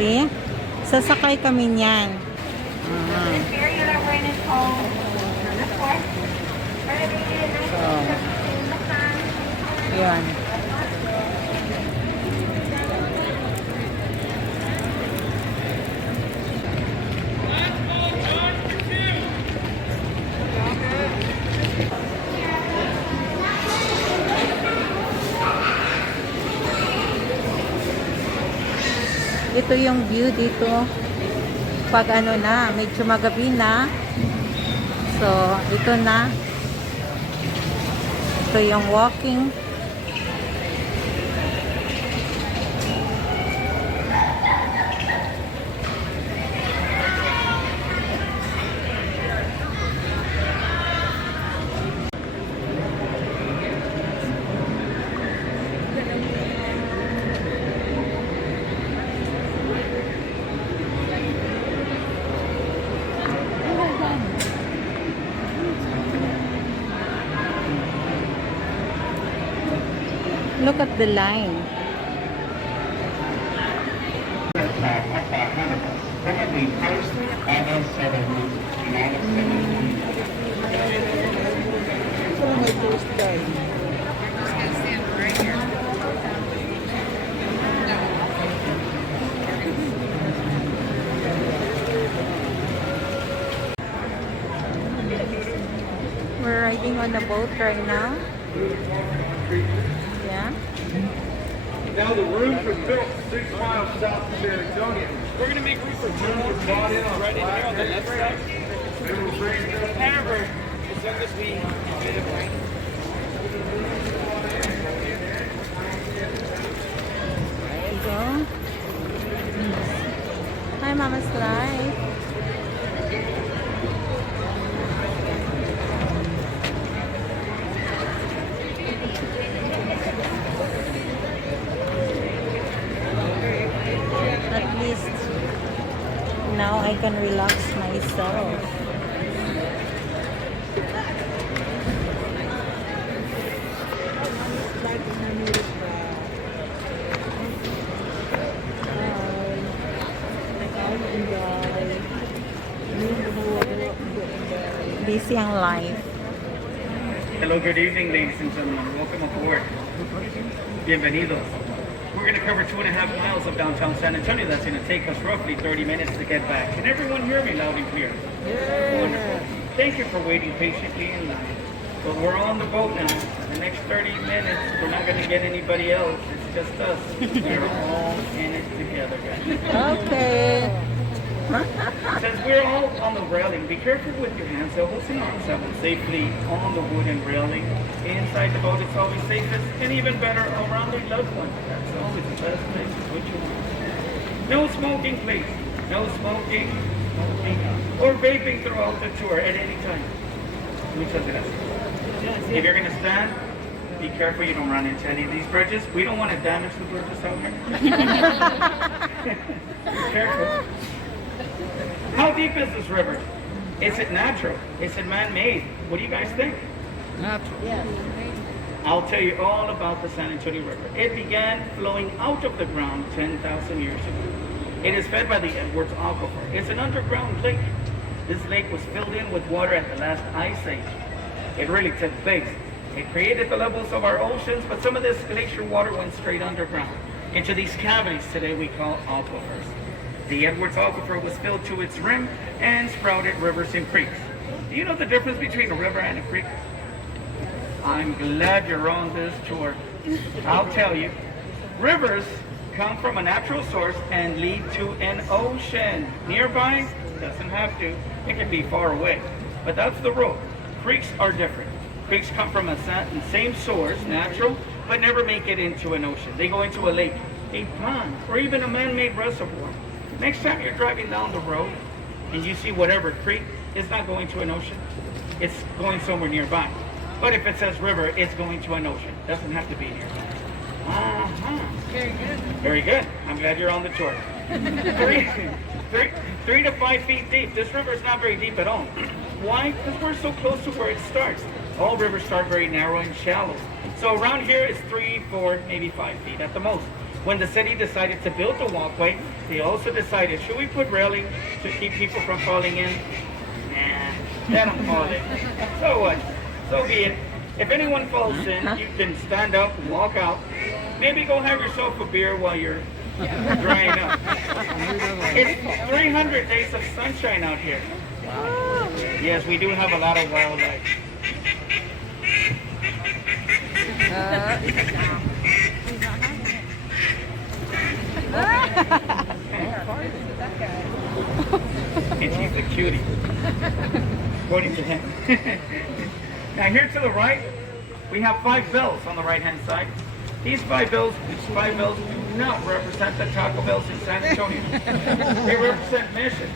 See? Sasakay kami niyan. Yun. Ito yung view dito pag ano na, medyo magabi na. So, ito na. Ito yung walking. Look at the line. We're riding on a boat right now. Yeah. Now the rooms are built 6 miles south of San Antonio. We're going to make room for two more right in here on the left side. Hanover, as long as we get it right. There you go. Hi, Mama's Life. At least now I can relax myself. Busy ang life. Hello, good evening, ladies and gentlemen. Welcome aboard. Bienvenidos. We're going to cover 2.5 miles of downtown San Antonio. That's going to take us roughly 30 minutes to get back. Can everyone hear me loud and clear? Yeah. Wonderful. Thank you for waiting patiently in line. But we're on the boat now. The next 30 minutes, we're not going to get anybody else. It's just us. We're all in it together, guys. Okay. Since we're all on the railing, be careful with your hands, elbows, and arms. Have them safely on the wooden railing. Inside the boat, it's always safest, and even better around your loved one. That's always the best place to put your one. No smoking, please. No smoking, or vaping throughout the tour at any time. Muchas gracias. If you're going to stand, be careful you don't run into any of these bridges. We don't want to damage the bridges out here. Be careful. How deep is this river? Is it natural? Is it man-made? What do you guys think? Natural. Yes. I'll tell you all about the San Antonio River. It began flowing out of the ground 10,000 years ago. It is fed by the Edwards Aquifer. It's an underground lake. This lake was filled in with water at the last ice age. It really took place. It created the levels of our oceans, but some of this glacier water went straight underground into these cavities today we call aquifers. The Edwards Aquifer was filled to its rim and sprouted rivers and creeks. Do you know the difference between a river and a creek? I'm glad you're on this tour. I'll tell you. Rivers come from a natural source and lead to an ocean. Nearby, doesn't have to. It can be far away. But that's the rule. Creeks are different. Creeks come from a same source, natural, but never make it into an ocean. They go into a lake, a pond, or even a man-made reservoir. Next time you're driving down the road and you see whatever creek, it's not going to an ocean. It's going somewhere nearby. But if it says river, it's going to an ocean. Doesn't have to be nearby. Very good. Very good. I'm glad you're on the tour. 3 to 5 feet deep. This river is not very deep at all. Why? Because we're so close to where it starts. All rivers start very narrow and shallow. So around here it's 3, 4, maybe 5 feet at the most. When the city decided to build the walkway, they also decided, should we put railing to keep people from falling in? Nah, let them fall in. So what? So be it. If anyone falls in, you can stand up, walk out, maybe go have yourself a beer while you're drying up. It's 300 days of sunshine out here. Yes, we do have a lot of wildlife. And she's a cutie. Pointing to him. Now here to the right, we have 5 bells on the right-hand side. These 5 bells do not represent the Taco Bells in San Antonio. They represent missions.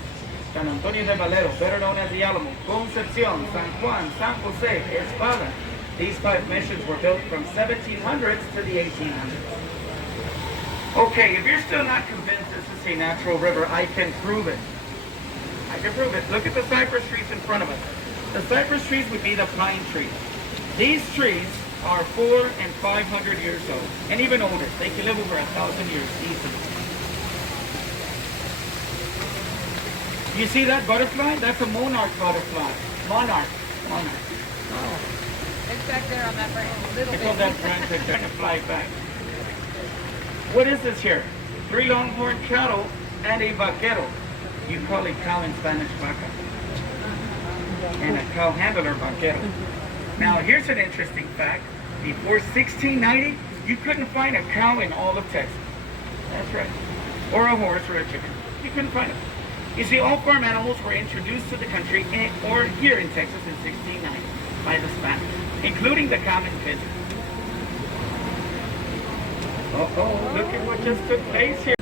San Antonio de Valero, better known as the Alamo, Concepcion, San Juan, San Jose, Espada. These 5 missions were built from 1700s to the 1800s. Okay, if you're still not convinced this is a natural river, I can prove it. I can prove it. Look at the cypress trees in front of us. The cypress trees would be the pine trees. These trees are 400 and 500 years old, and even older. They can live over 1,000 years easily. You see that butterfly? That's a monarch butterfly. Monarch. It's back there on that branch. Little It's on that branch that's trying to fly back. What is this here? 3 longhorn cattle and a vaquero. You call a cow in Spanish vaca. And a cow handler vaquero. Now here's an interesting fact. Before 1690, you couldn't find a cow in all of Texas. That's right. Or a horse or a chicken. You couldn't find it. You see, all farm animals were introduced to the country or here in Texas in 1690 by the Spanish, including the common pigeon. Oh, look at what just took place here.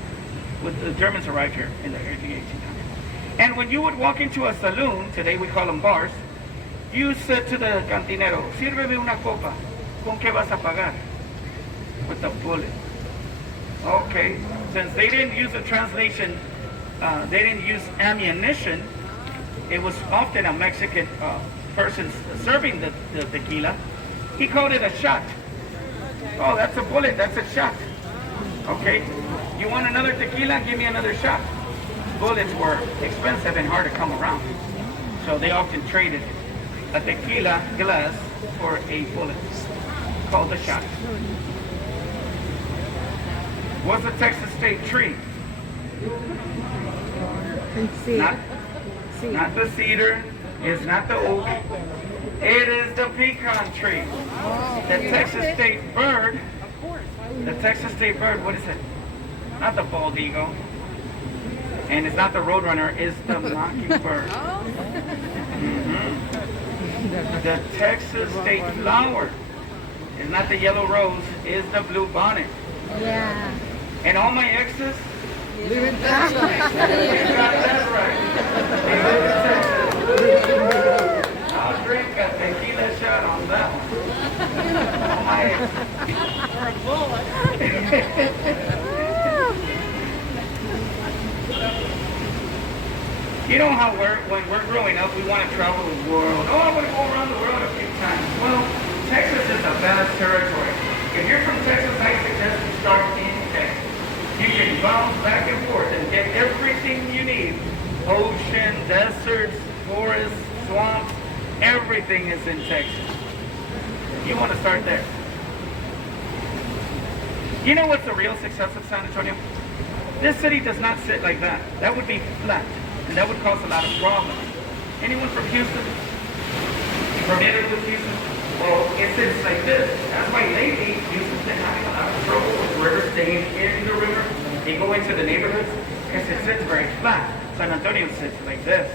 When the Germans arrived here in the early 1800s. And when you would walk into a saloon, today we call them bars, you said to the cantinero, "Sírveme una copa. ¿Con qué vas a pagar?" With a bullet. Okay, since they didn't use a translation, they didn't use ammunition, it was often a Mexican person serving the tequila. He called it a shot. Oh, that's a bullet, that's a shot. Okay, you want another tequila? Give me another shot. Bullets were expensive and hard to come around, so they often traded a tequila glass for a bullet, called a shot. What's a Texas state tree? Not the cedar, it's not the oak, it is the pecan tree. The Texas state bird, what is it? Not the bald eagle, and it's not the roadrunner, it's the mockingbird. The Texas state flower is not the yellow rose, it's the blue bonnet. Yeah. And all my exes, live in Texas. You got that right. They live in Texas. I'll drink a tequila shot on that one. All my You know how when we're growing up, we want to travel the world. Oh, I want to go around the world a few times. Well, Texas is a vast territory. If you're from Texas, I suggest you start in Texas. You can bounce back and forth and get everything you need. Ocean, deserts, forests, swamps, everything is in Texas. You want to start there. You know what's the real success of San Antonio? This city does not sit like that. That would be flat, and that would cause a lot of problems. Anyone from Houston? Familiar with Houston? Well, it sits like this. That's why lately Houston's been having a lot of trouble with rivers staying in the river. They go into the neighborhoods because it sits very flat. San Antonio sits like this.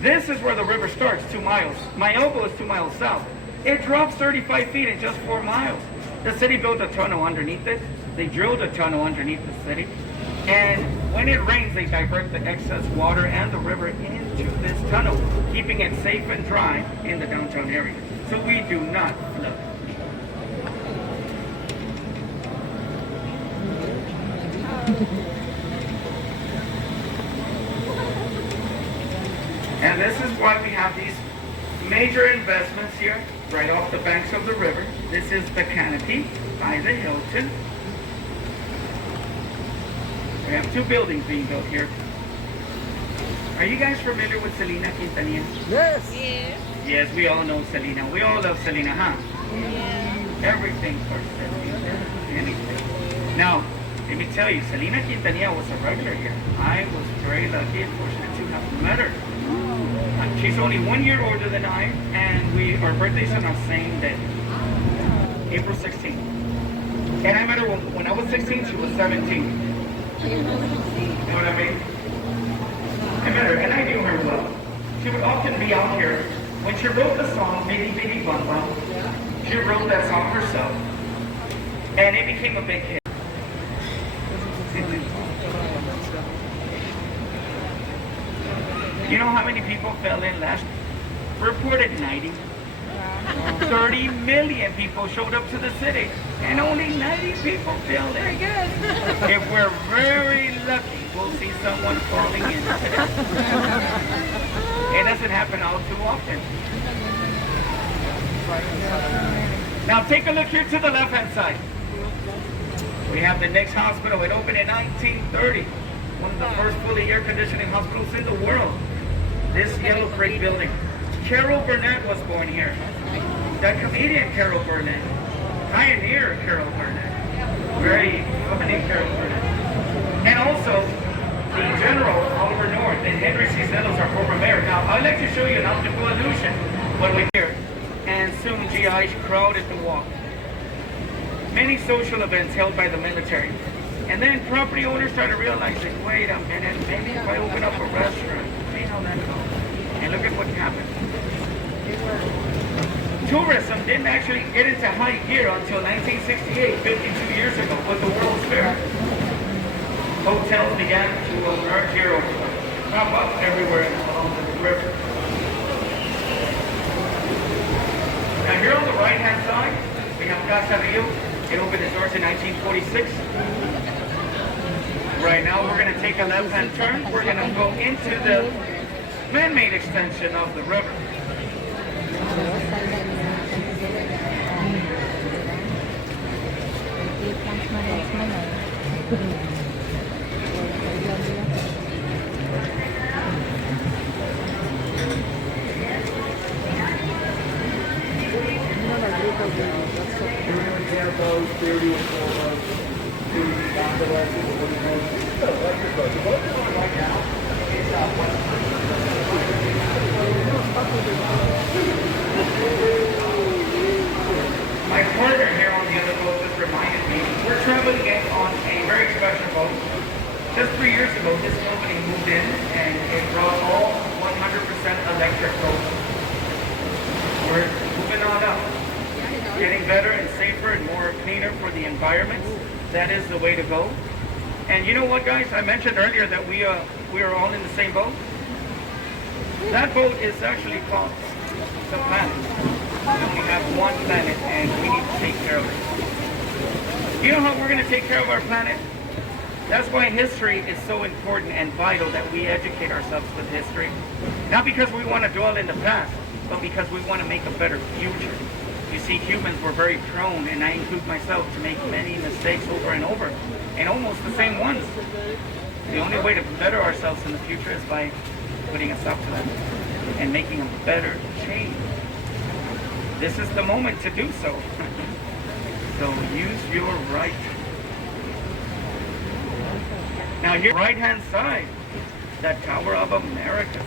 This is where the river starts, 2 miles. My elbow is 2 miles south. It drops 35 feet in just 4 miles. The city built a tunnel underneath it. They drilled a tunnel underneath the city. And when it rains, they divert the excess water and the river into this tunnel, keeping it safe and dry in the downtown area. So we do not flood. And this is why we have these major investments here, right off the banks of the river. This is the Canopy by the Hilton. We have two buildings being built here. Are you guys familiar with Selena Quintanilla? Yes. Yes, we all know Selena. We all love Selena, huh? Everything for Selena. Anything. Now, let me tell you, Selena Quintanilla was a regular here. I was very lucky and fortunate to have met her. She's only 1 year older than I, and our birthdays are on the same day, April 16th. And I met her when I was 16, she was 17. You know what I mean? I met her, and I knew her well. She would often be out here. When she wrote the song, Bitty Bitty Bum Bum, she wrote that song herself, and it became a big hit. You know how many people fell in last year? Reported 90. 30 million people showed up to the city, and only 90 people fell in. Very good. If we're very lucky, we'll see someone falling in today. It doesn't happen all too often. Now take a look here to the left-hand side. We have the Knicks Hospital. It opened in 1930. One of the first fully air-conditioning hospitals in the world. This yellow brick building. Carol Burnett was born here. The comedian Carol Burnett. Pioneer Carol Burnett. Very funny Carol Burnett. And also, the General Oliver North and Henry Cisneros, our former mayor. Now, I'd like to show you an optical illusion when we're here. And soon GIs crowded the walk. Many social events held by the military. And then property owners started realizing, wait a minute, maybe if I open up a restaurant, see how that goes. And look at what happened. Tourism didn't actually get into high gear until 1968, 52 years ago, with the World's Fair. Hotels began to emerge here, pop up everywhere along the river. Now here on the right-hand side, we have Casa Rio. It opened its doors in 1946. Right now, we're going to take a left-hand turn. We're going to go into the man-made extension of the river. My partner here on the other boat just reminded me, we're traveling in on a very special boat. Just 3 years ago, this company moved in and it brought all 100% electric boats. We're moving on up, getting better and safer and more cleaner for the environment. That is the way to go. And you know what, guys? I mentioned earlier that we are all in the same boat. That boat is actually called the planet. We only have one planet and we need to take care of it. You know how we're going to take care of our planet? That's why history is so important and vital that we educate ourselves with history. Not because we want to dwell in the past, but because we want to make a better future. You see, humans were very prone, and I include myself, to make many mistakes over and over, and almost the same ones. The only way to better ourselves in the future is by putting a stop to them and making a better change. This is the moment to do so. So use your right. Now here, right-hand side, the Tower of America.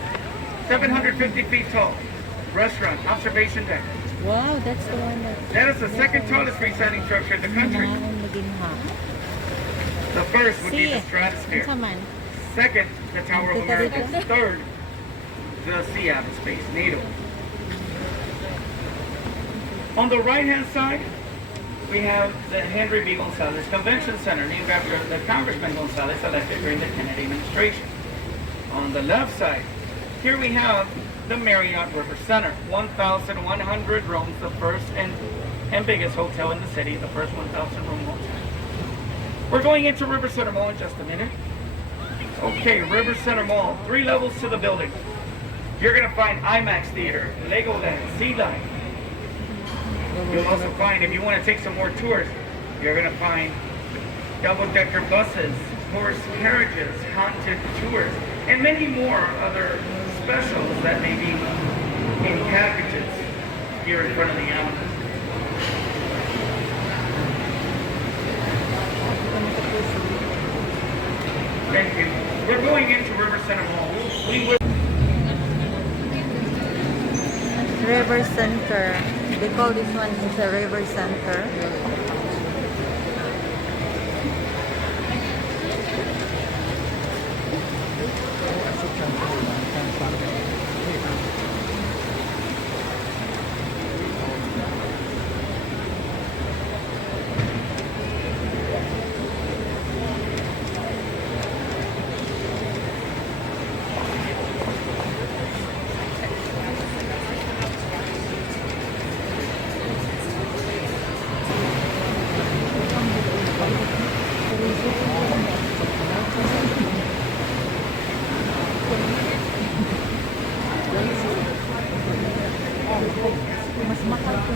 750 feet tall. Restaurant, observation deck. Wow, that's the one That is the second tallest freestanding structure in the country. The first would be the Stratosphere. Second, the Tower of America. Third, the Seattle Space Needle. On the right-hand side, we have the Henry B. Gonzalez Convention Center, named after the Congressman Gonzalez elected during the Kennedy administration. On the left side, here we have the Marriott River Center, 1,100 rooms, the first and biggest hotel in the city, the first 1,000 room hotel. We're going into River Center Mall in just a minute. Okay, River Center Mall, 3 levels to the building. You're gonna find IMAX Theater, Legoland, Sea Life. You'll also find, if you want to take some more tours, you're going to find double-decker buses, horse carriages, haunted tours, and many more other specials that may be in packages here in front of the animals. Thank you. We're going into River Center Mall. We will. River Center. They call this one is a River Center. Mas mahal po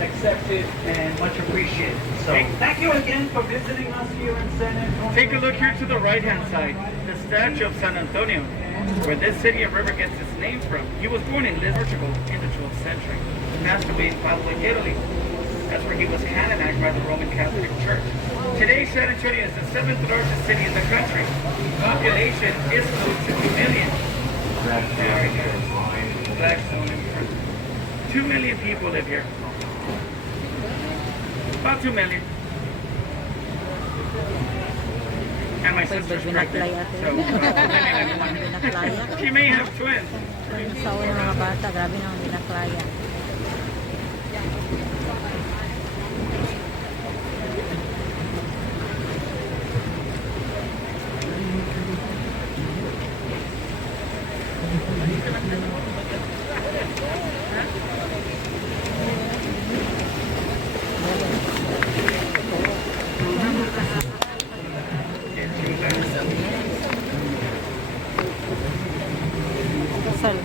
Accepted and much appreciated. So thank you again for visiting us here in San Antonio. Take a look here to the right-hand side, the statue of San Antonio, where this city of River gets its name from. He was born in Lisbon, Portugal, in the 12th century. Passed away in Padua, Italy. That's where he was canonized by the Roman Catholic Church. Today, San Antonio is the 7th largest city in the country. Population is close to 2 million. Very good. Blackstone in front. 2 million people live here. About 2 million. And my sister's pregnant. So, she may have twins. sa una mga bata, grabe na ang ginaklaya. Kasal.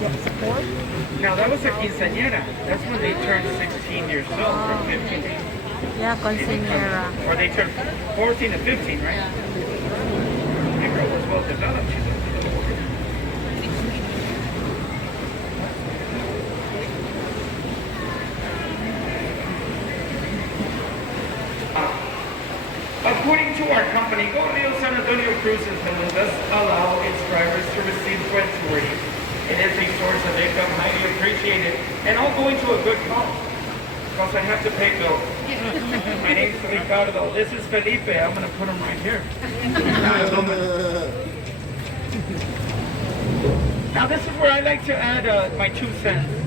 Jet sport? Now that was a quinceañera. That's when they turned 16 years old from 15 to Yeah, quinceañera. or they turned 14 to 15, right? The girl was well developed. She's a little older. According to our company, Go Rio San Antonio Cruises will thus allow its drivers to receive gratuity. It is a source of income highly appreciated and all going to a good cause. Because I have to pay bills. My name's Ricardo. This is Felipe. I'm going to put him right here. Now this is where I like to add my 2 cents.